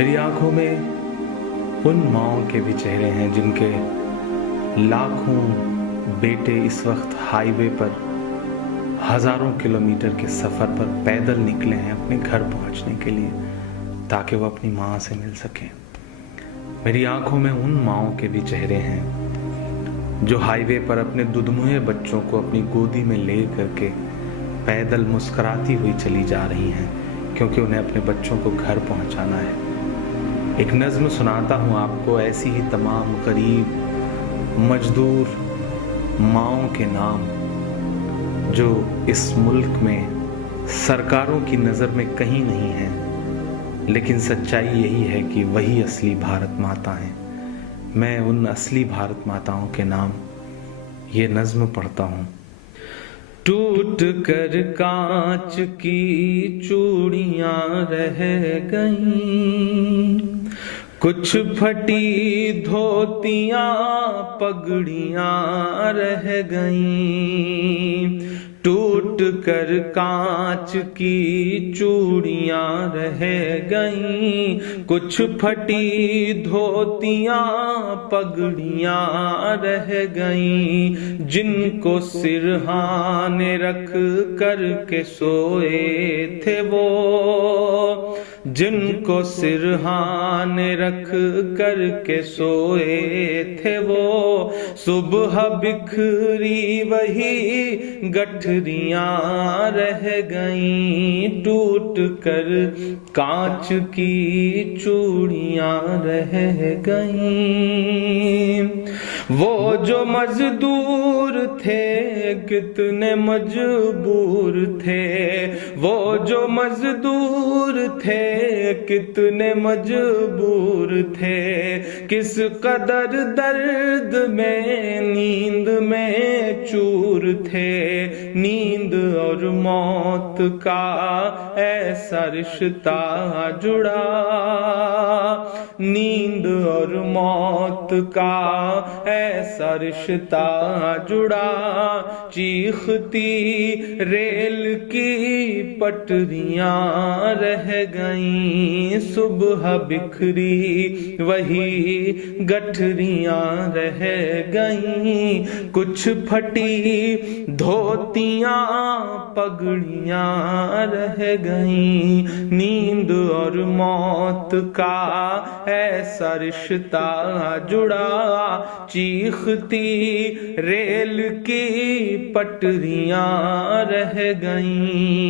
मेरी आंखों में उन माओं के भी चेहरे हैं जिनके लाखों बेटे इस वक्त हाईवे पर हजारों किलोमीटर के सफर पर पैदल निकले हैं अपने घर पहुंचने के लिए ताकि वो अपनी माँ से मिल सकें। मेरी आंखों में उन माओं के भी चेहरे हैं जो हाईवे पर अपने दुधमुहे बच्चों को अपनी गोदी में ले करके पैदल मुस्कुराती हुई चली जा रही हैं क्योंकि उन्हें अपने बच्चों को घर पहुंचाना है। एक नज़्म सुनाता हूँ आपको ऐसी ही तमाम गरीब मजदूर माओं के नाम जो इस मुल्क में सरकारों की नज़र में कहीं नहीं है, लेकिन सच्चाई यही है कि वही असली भारत माता हैं। मैं उन असली भारत माताओं के नाम ये नज़्म पढ़ता हूँ। टूट कर कांच की चूड़ियां रह गईं, कुछ फटी धोतियां पगड़ियां रह गईं। टूट कर कांच की चूड़ियां रह गईं, कुछ फटी धोतियां पगड़ियां रह गईं। जिनको सिरहाने रख कर के सोए थे वो, जिनको सिरहाने रख कर के सोए थे वो, सुबह बिखरी वही गठरियां रह गईं। टूट कर कांच की चूड़ियां रह गईं। वो जो मजदूर थे कितने मजबूर थे, वो जो मजदूर थे कितने मजबूर थे। किस कदर दर्द में नींद में चूर थे। नींद और मौत का ऐसा रिश्ता जुड़ा, नींद और मौत का ऐसा रिश्ता जुड़ा। चीखती रेल की पटरियां रह गईं, सुबह बिखरी वही गठरियां रह गईं। कुछ फटी धोतियां पगड़ियां रह गईं। नींद और मौत का ऐसा रिश्ता जुड़ा। चीखती रेल की पटरियां रह गईं।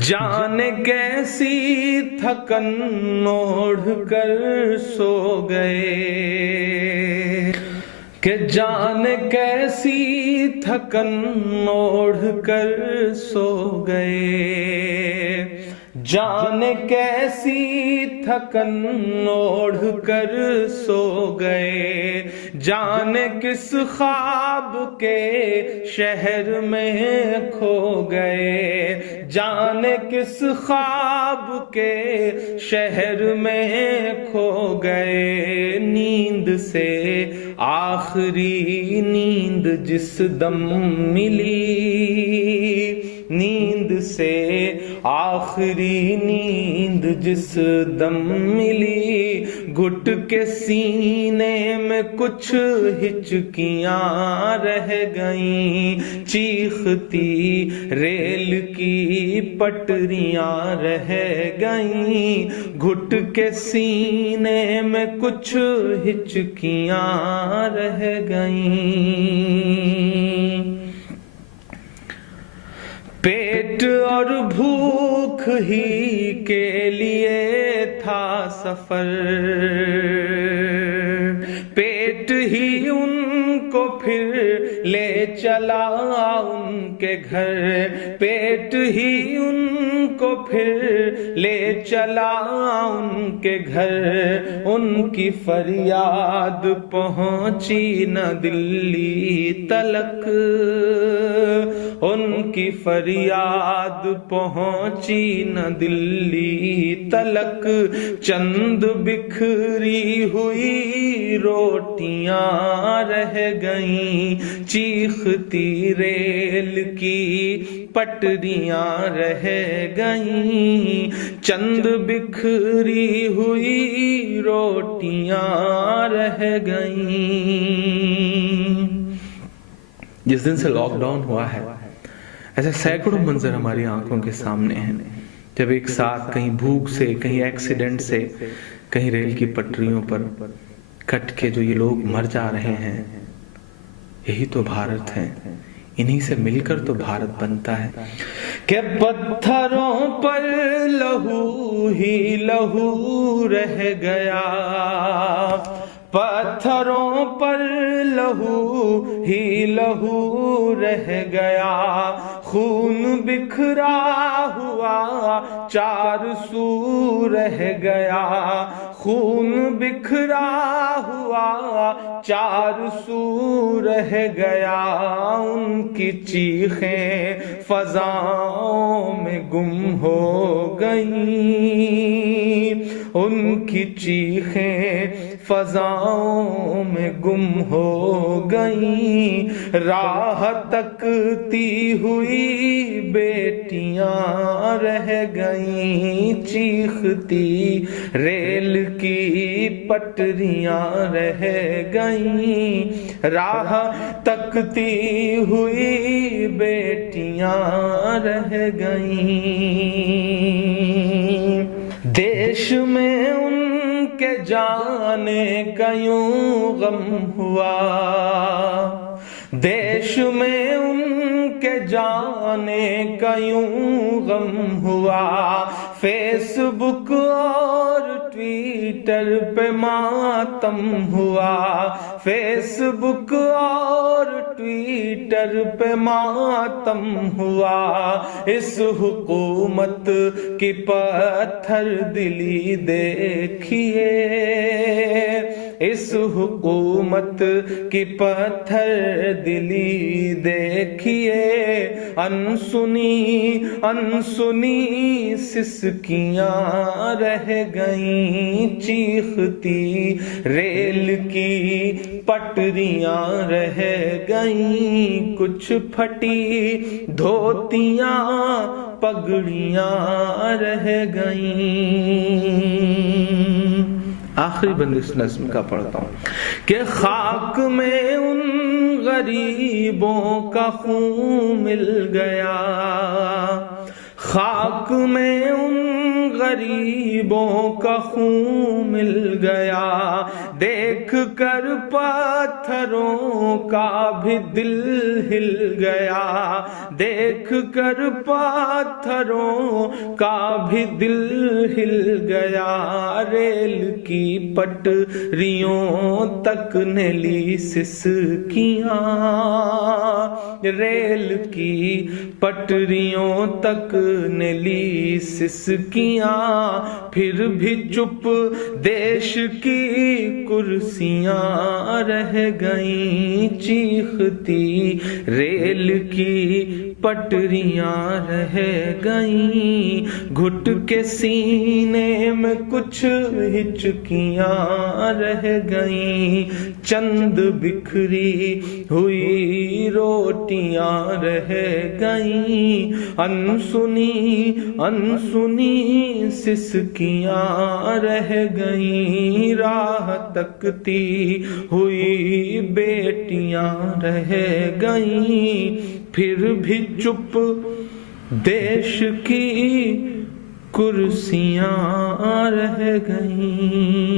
जाने कैसी थकन ओढ़ कर सो गए, कि जाने कैसी थकन ओढ़ कर सो गए। जाने कैसी थकन ओढ़ कर सो गए। जाने किस ख्वाब के शहर में खो गए। जाने किस ख्वाब के शहर में खो गए। नींद से आखिरी नींद जिस दम मिली, नींद से आखिरी नींद जिस दम मिली। घुट के सीने में कुछ हिचकियां रह गईं। चीखती रेल की पटरियां रह गईं। घुट के सीने में कुछ हिचकियां रह गईं। पेट और भूख ही के लिए था सफर, पेट ही उनको फिर ले चला उनके घर। पेट ही उनको फिर ले चला उनके घर। उनकी फरियाद पहुंची न दिल्ली तलक, उनकी फरियाद पहुंची न दिल्ली तलक। चंद बिखरी हुई रोटियां रह गईं। चीखती रेल की पटरियां रह गईं, चंद बिखरी हुई रोटियां रह गईं। जिस दिन से लॉकडाउन हुआ है, ऐसे सैकड़ों मंजर हमारी आंखों के सामने हैं, जब एक साथ कहीं भूख से, कहीं एक्सीडेंट से, कहीं रेल की पटरियों पर कट के जो ये लोग मर जा रहे हैं। यही तो भारत है, इन्हीं से मिलकर तो भारत बनता है। कि पत्थरों पर लहू ही लहू रह गया, पत्थरों पर लहू ही लहू रह गया, खून बिखरा हुआ चार सू रह गया, खून बिखरा हुआ चार सू रह गया। उनकी चीखें फजाओं में गुम हो गई, उनकी चीखें फजाओं में गुम हो गई। राह तकती हुई बेटियां रह गई, चीखती रेल की पटरियां रह गई, राह तकती हुई बेटियां रह गई। देश में उनके जाने का यूं गम हुआ, देश में उनके जाने का यूं गम हुआ। फेसबुक और ट्विटर पे मातम हुआ, फेसबुक और ट्विटर पे मातम हुआ। इस हुकूमत की पत्थर दिली देखिए, इस हुकूमत की पत्थर दिली देखिए। अनसुनी अनसुनी सिसकियां रह गईं, चीखती रेल की पटरियां रह गईं। कुछ फटी धोतियां पगड़ियां रह गईं। आखिरी बंद इस नज्म का पढ़ता हूं कि खाक में उन गरीबों का खून मिल गया, खाक में उन गरीबों का खून मिल गया। देख कर पत्थरों का भी दिल हिल गया, देख कर पत्थरों का भी दिल हिल गया। रेल की पटरियों तक ने ली सिसकियां, रेल की पटरियों तक ने ली सिसकियां। फिर भी चुप देश की कुर्सियां रह गईं, चीखती रेल की पटरियां रह गईं। घुट के सीने में कुछ हिचकियां रह गईं, चंद बिखरी हुई रोटियां रह गईं। अनसुनी अनसुनी सिसकियां रह गईं, राह तकती हुई बेटियां रह गईं। फिर भी चुप देश की कुर्सियां रह गईं।